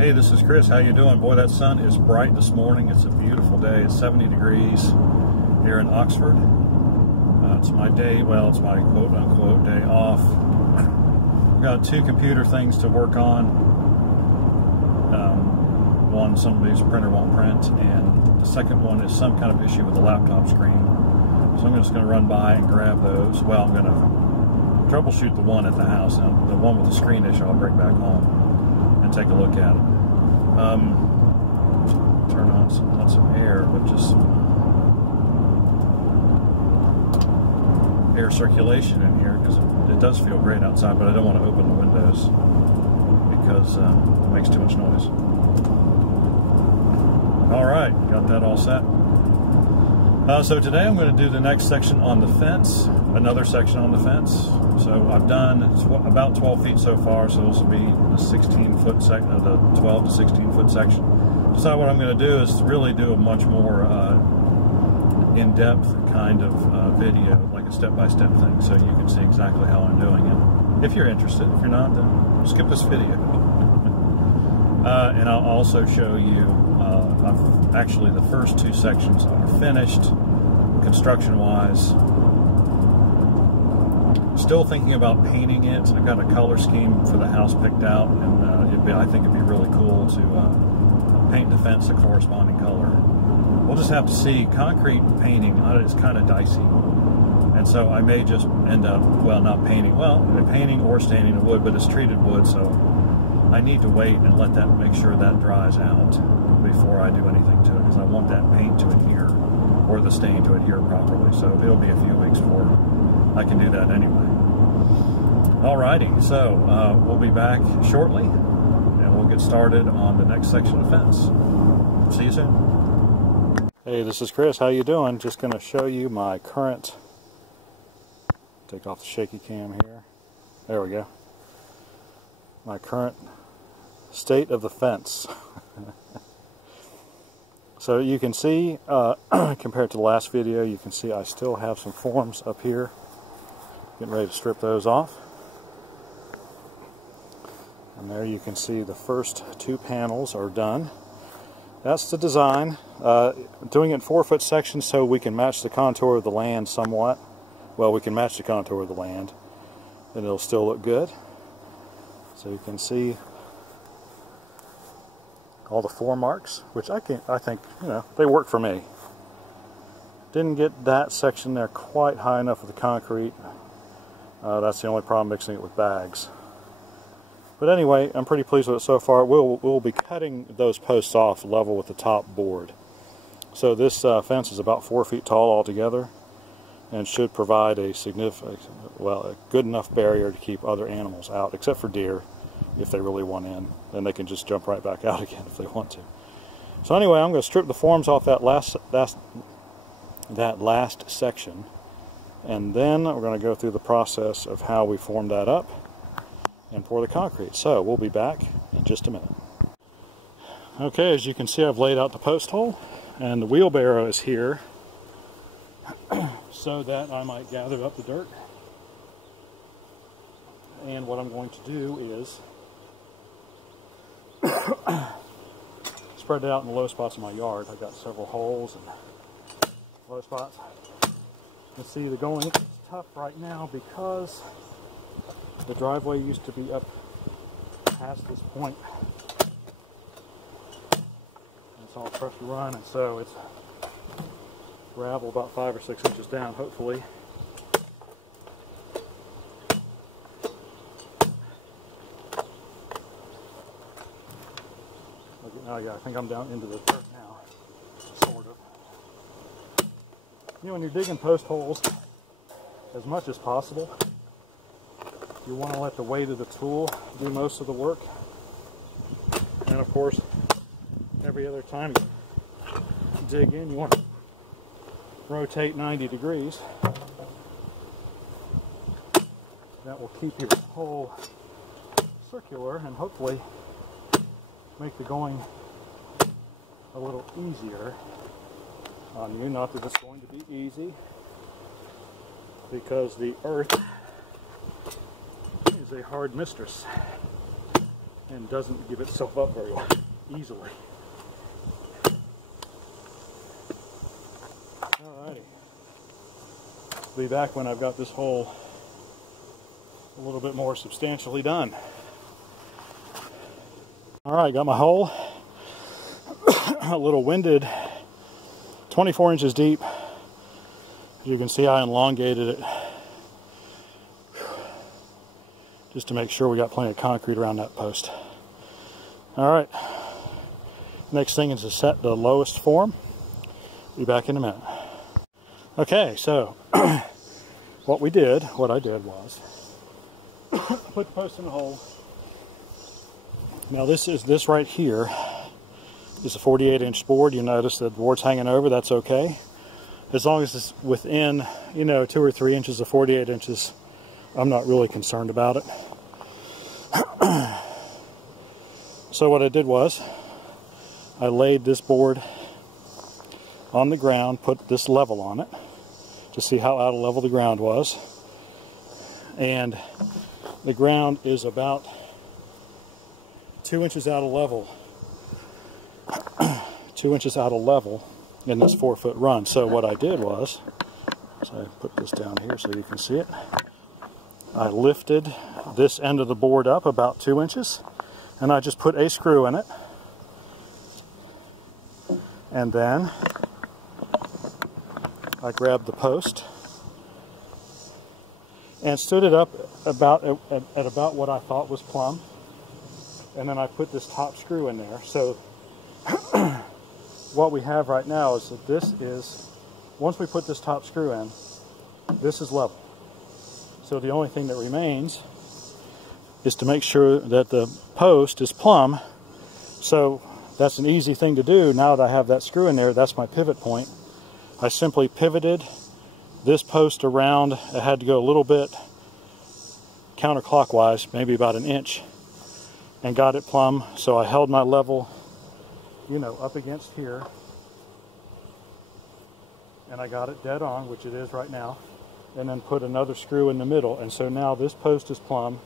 Hey, this is Chris. How you doing? Boy, that sun is bright this morning. It's a beautiful day. It's 70 degrees here in Oxford. It's my day, well, it's my quote-unquote day off. I've got two computer things to work on. One, somebody's printer won't print, and the second one is some kind of issue with the laptop screen. So I'm just going to run by and grab those. Well, I'm going to troubleshoot the one at the house, and the one with the screen issue I'll bring back home and take a look at it. Turn on some air, but just air circulation in here, because it does feel great outside, but I don't want to open the windows because it makes too much noise. Alright, got that all set. So today I'm going to do the next section on the fence, another section on the fence. So I've done about 12 feet so far, so this will be the 16-foot section, the 12 to 16-foot section. So what I'm going to do is really do a much more in-depth kind of video, like a step-by-step thing, so you can see exactly how I'm doing it. If you're interested. If you're not, then skip this video. And I'll also show you, actually the first two sections are finished, construction-wise. Still thinking about painting it. I've got a color scheme for the house picked out, and I think it'd be really cool to paint the fence a corresponding color. We'll just have to see. Concrete painting is kind of dicey, and so I may just end up, well, not painting, well, painting or staining the wood, but it's treated wood, so I need to wait and let that, make sure that dries out before I do anything to it, because I want that paint to adhere, or the stain to adhere properly. So it'll be a few weeks before I can do that anyway. Alrighty, so we'll be back shortly, and we'll get started on the next section of the fence. See you soon. Hey, this is Chris. How you doing? Just going to show you my current, take off the shaky cam here. There we go. My current state of the fence. So you can see, compared to the last video, you can see I still have some forms up here. Getting ready to strip those off. And there you can see the first two panels are done. That's the design. Doing it in 4-foot sections so we can match the contour of the land somewhat. Well, we can match the contour of the land, and it'll still look good. So you can see all the form marks, which I think, you know, they work for me. Didn't get that section there quite high enough with the concrete. That's the only problem, mixing it with bags. But anyway, I'm pretty pleased with it so far. We'll be cutting those posts off level with the top board. So this fence is about 4 feet tall altogether, and should provide a significant, well, a good enough barrier to keep other animals out, except for deer. If they really want in, then they can just jump right back out again if they want to. So anyway, I'm going to strip the forms off that last section, and then we're going to go through the process of how we form that up and pour the concrete. So we'll be back in just a minute. Okay, as you can see, I've laid out the post hole, and the wheelbarrow is here so that I might gather up the dirt. And what I'm going to do is spread it out in the low spots of my yard. I've got several holes and low spots. You can see the going is tough right now because the driveway used to be up past this point. It's all pressure run, and so it's gravel about 5 or 6 inches down, hopefully. Oh yeah, I think I'm down into the dirt now, sort of. You know, when you're digging post holes, as much as possible, you want to let the weight of the tool do most of the work. And of course, every other time you dig in, you want to rotate 90 degrees. That will keep your hole circular and hopefully make the going a little easier on you. Not that it's going to be easy, because the earth is a hard mistress. and doesn't give itself up very easily. Alrighty. Be back when I've got this hole a little bit more substantially done. Alright, got my hole a little winded, 24 inches deep. As you can see, I elongated it just to make sure we got plenty of concrete around that post. Alright, next thing is to set the lowest form. Be back in a minute. Okay, so what I did was put the post in the hole. Now this right here is a 48-inch board. You notice that the board's hanging over, that's okay. As long as it's within, 2 or 3 inches of 48 inches, I'm not really concerned about it. So what I did was, I laid this board on the ground, put this level on it, to see how out of level the ground was. And the ground is about 2 inches out of level. 2 inches out of level in this 4-foot run. So what I did was, so I put this down here so you can see it. I lifted this end of the board up about 2 inches, and I just put a screw in it. And then I grabbed the post and stood it up at about what I thought was plumb. And then I put this top screw in there. So what we have right now is that this is, once we put this top screw in, this is level. So the only thing that remains is to make sure that the post is plumb. So that's an easy thing to do. Now that I have that screw in there, that's my pivot point. I simply pivoted this post around. I had to go a little bit counterclockwise, maybe about an inch, and got it plumb. So I held my level, up against here, and I got it dead on, which it is right now, and then put another screw in the middle. And so now this post is plumb,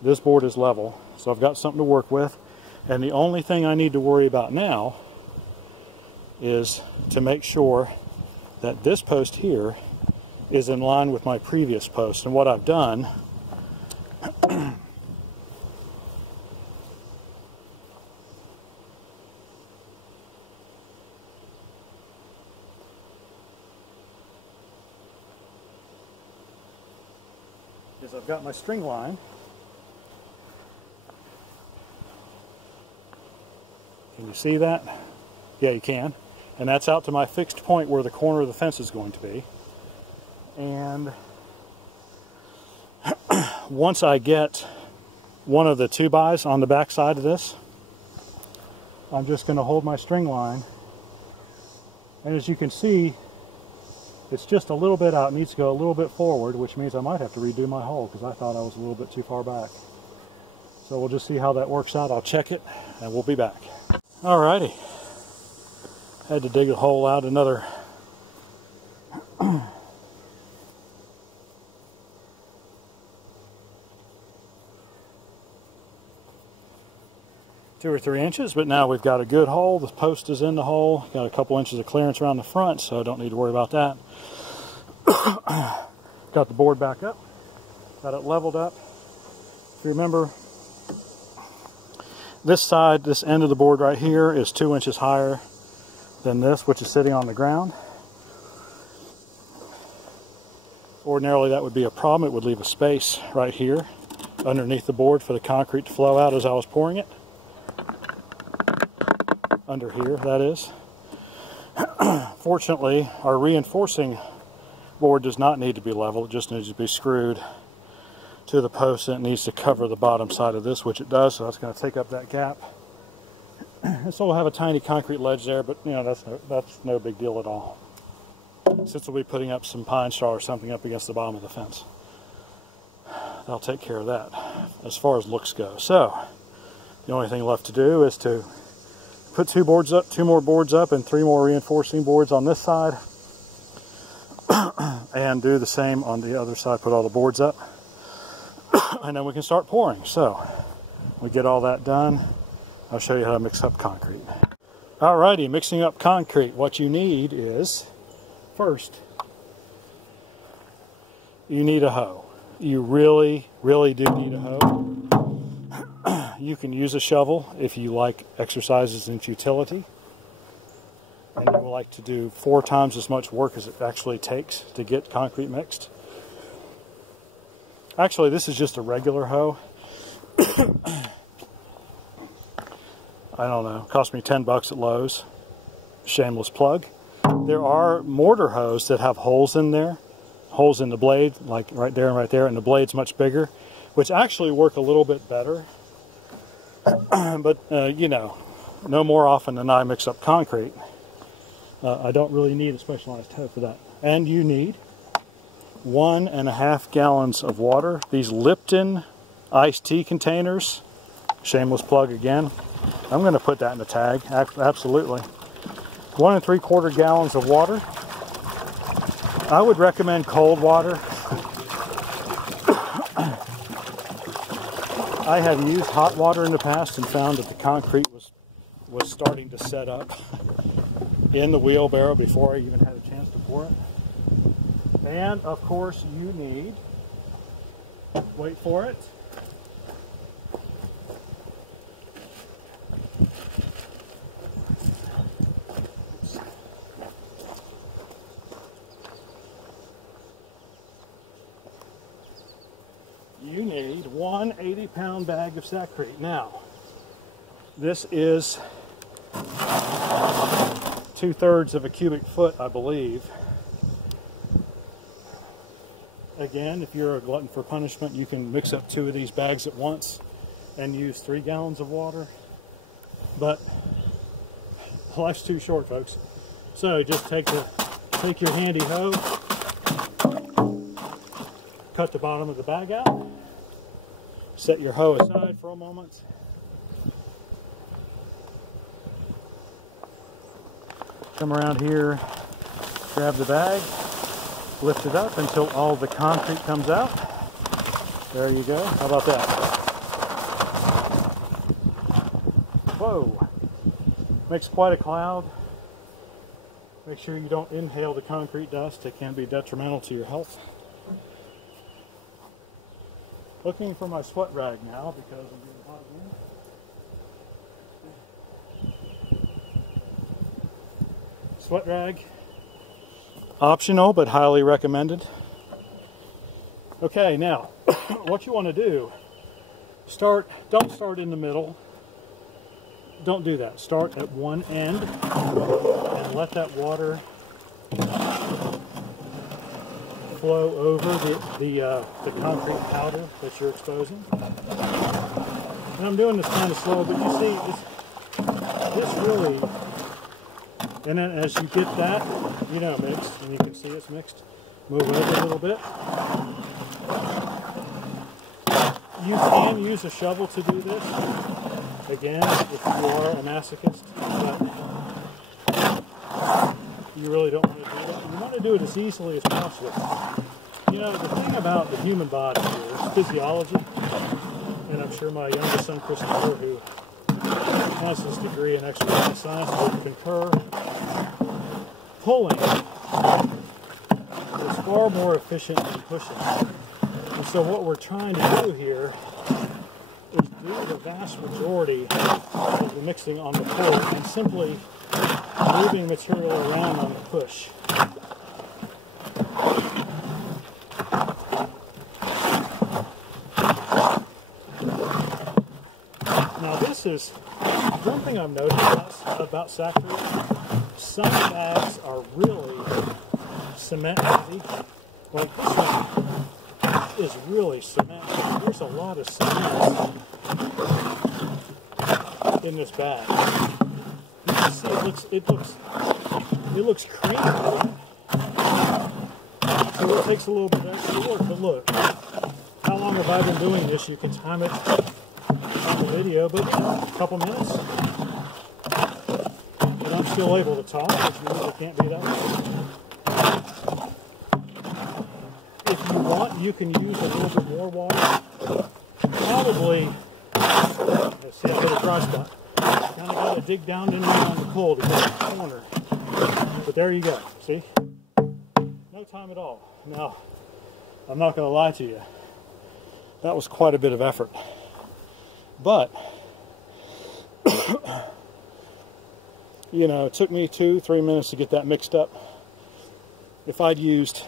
this board is level, so I've got something to work with. And the only thing I need to worry about now is to make sure that this post here is in line with my previous post. And what I've done is I've got my string line. Can you see that? Yeah, you can. And that's out to my fixed point where the corner of the fence is going to be. And once I get one of the 2x on the back side of this, I'm just going to hold my string line. And as you can see, it's just a little bit out. It needs to go a little bit forward, which means I might have to redo my hole because I thought I was a little bit too far back. So we'll just see how that works out. I'll check it and we'll be back. Alrighty. Had to dig a hole out another 2 or 3 inches, but now we've got a good hole. The post is in the hole. Got a couple inches of clearance around the front, so I don't need to worry about that. Got the board back up. Got it leveled up. If you remember, this side, this end of the board right here is 2 inches higher than this, which is sitting on the ground. Ordinarily that would be a problem. It would leave a space right here underneath the board for the concrete to flow out as I was pouring it. Under here, that is. Fortunately, our reinforcing board does not need to be level. It just needs to be screwed to the post, and it needs to cover the bottom side of this, which it does, so that's going to take up that gap. And so we'll have a tiny concrete ledge there, but that's no big deal at all, since we'll be putting up some pine straw or something up against the bottom of the fence. That'll take care of that as far as looks go. So the only thing left to do is to put 2 more boards up and 3 more reinforcing boards on this side, and do the same on the other side. Put all the boards up, and then we can start pouring. So we get all that done, I'll show you how to mix up concrete. Alrighty, mixing up concrete. What you need is, first, you need a hoe. You really, really do need a hoe. You can use a shovel if you like exercises in futility. And you will like to do 4 times as much work as it actually takes to get concrete mixed. Actually, this is just a regular hoe. I don't know, cost me 10 bucks at Lowe's. Shameless plug. There are mortar hoes that have holes in there, holes in the blade, like right there, and the blade's much bigger, which actually work a little bit better. But, you know, no more often than I mix up concrete. I don't really need a specialized hoe for that. And you need 1.5 gallons of water. These Lipton iced tea containers, shameless plug again. I'm going to put that in the tag, absolutely. 1 3/4 gallons of water. I would recommend cold water. I have used hot water in the past and found that the concrete was starting to set up in the wheelbarrow before I even had a chance to pour it. And of course you need, wait for it, you need 1 80-pound bag of Saccrete. Now, this is 2/3 of a cubic foot, I believe. Again, if you're a glutton for punishment, you can mix up 2 of these bags at once and use 3 gallons of water. But life's too short, folks. So just take your handy hoe, cut the bottom of the bag out, set your hoe aside for a moment. Come around here, grab the bag, lift it up until all the concrete comes out. There you go. How about that? Whoa! Makes quite a cloud. Make sure you don't inhale the concrete dust. It can be detrimental to your health. Looking for my sweat rag now because I'm getting hot again. Sweat rag. Optional, but highly recommended. Okay, now, what you want to do, don't start in the middle. Don't do that. Start at one end and let that water flow over the concrete powder that you're exposing. And I'm doing this kind of slow, but you see, this really, and then as you get that, you know, mixed, and you can see it's mixed, move over a little bit. You can use a shovel to do this, again, if you are a masochist, but you really don't want to do that. You want to do it as easily as possible. You know, the thing about the human body here is physiology, and I'm sure my youngest son, Christopher, who has his degree in exercise science, would concur. Pulling is far more efficient than pushing. And so what we're trying to do here is do the vast majority of the mixing on the pull and simply moving material around on the push. Now this is one thing I've noticed about Saccrete. Some bags are really cement heavy. Like this one is really cement heavy. There's a lot of cement in this bag. You can see it looks creamy. So it takes a little bit extra work. But look, how long have I been doing this? You can time it on the video, but a couple minutes. But I'm still able to talk, which means I can't be that way. If you want, you can use a little bit more water. Probably See, I hit a dry spot. Kind of got to dig down in there on the pole to get the corner. But there you go. See? No time at all. Now, I'm not going to lie to you. That was quite a bit of effort. But, you know, it took me 2-3 minutes to get that mixed up. If I'd used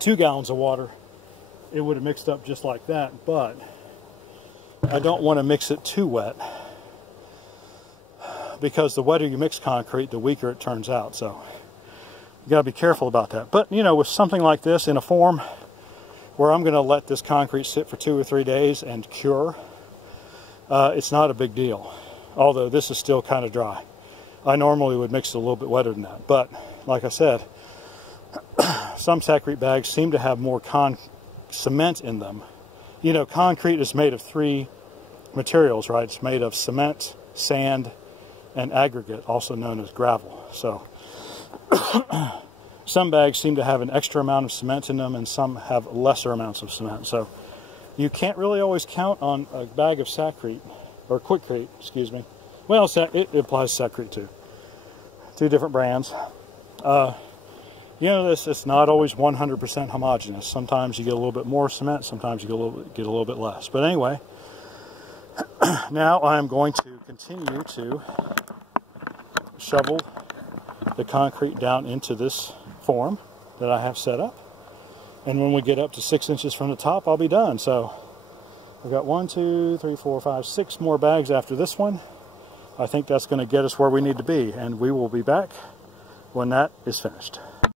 2 gallons of water, it would have mixed up just like that. But I don't want to mix it too wet, because the wetter you mix concrete, the weaker it turns out. So you got to be careful about that. But, you know, with something like this in a form where I'm going to let this concrete sit for 2 or 3 days and cure, it's not a big deal. Although this is still kind of dry. I normally would mix it a little bit wetter than that. But, like I said, some Sakrete bags seem to have more cement in them. You know, concrete is made of 3 materials, right? It's made of cement, sand, and aggregate, also known as gravel. So some bags seem to have an extra amount of cement in them, and some have lesser amounts of cement. So you can't really always count on a bag of Sakrete, or Quikrete, excuse me. Well, it applies to Sakrete too. 2 different brands. You know, it's not always 100% homogeneous. Sometimes you get a little bit more cement, sometimes you get a little bit less. But anyway, now I'm going to continue to shovel the concrete down into this form that I have set up. And when we get up to 6 inches from the top, I'll be done. So I've got 1, 2, 3, 4, 5, 6 more bags after this one. I think that's going to get us where we need to be. And we will be back when that is finished.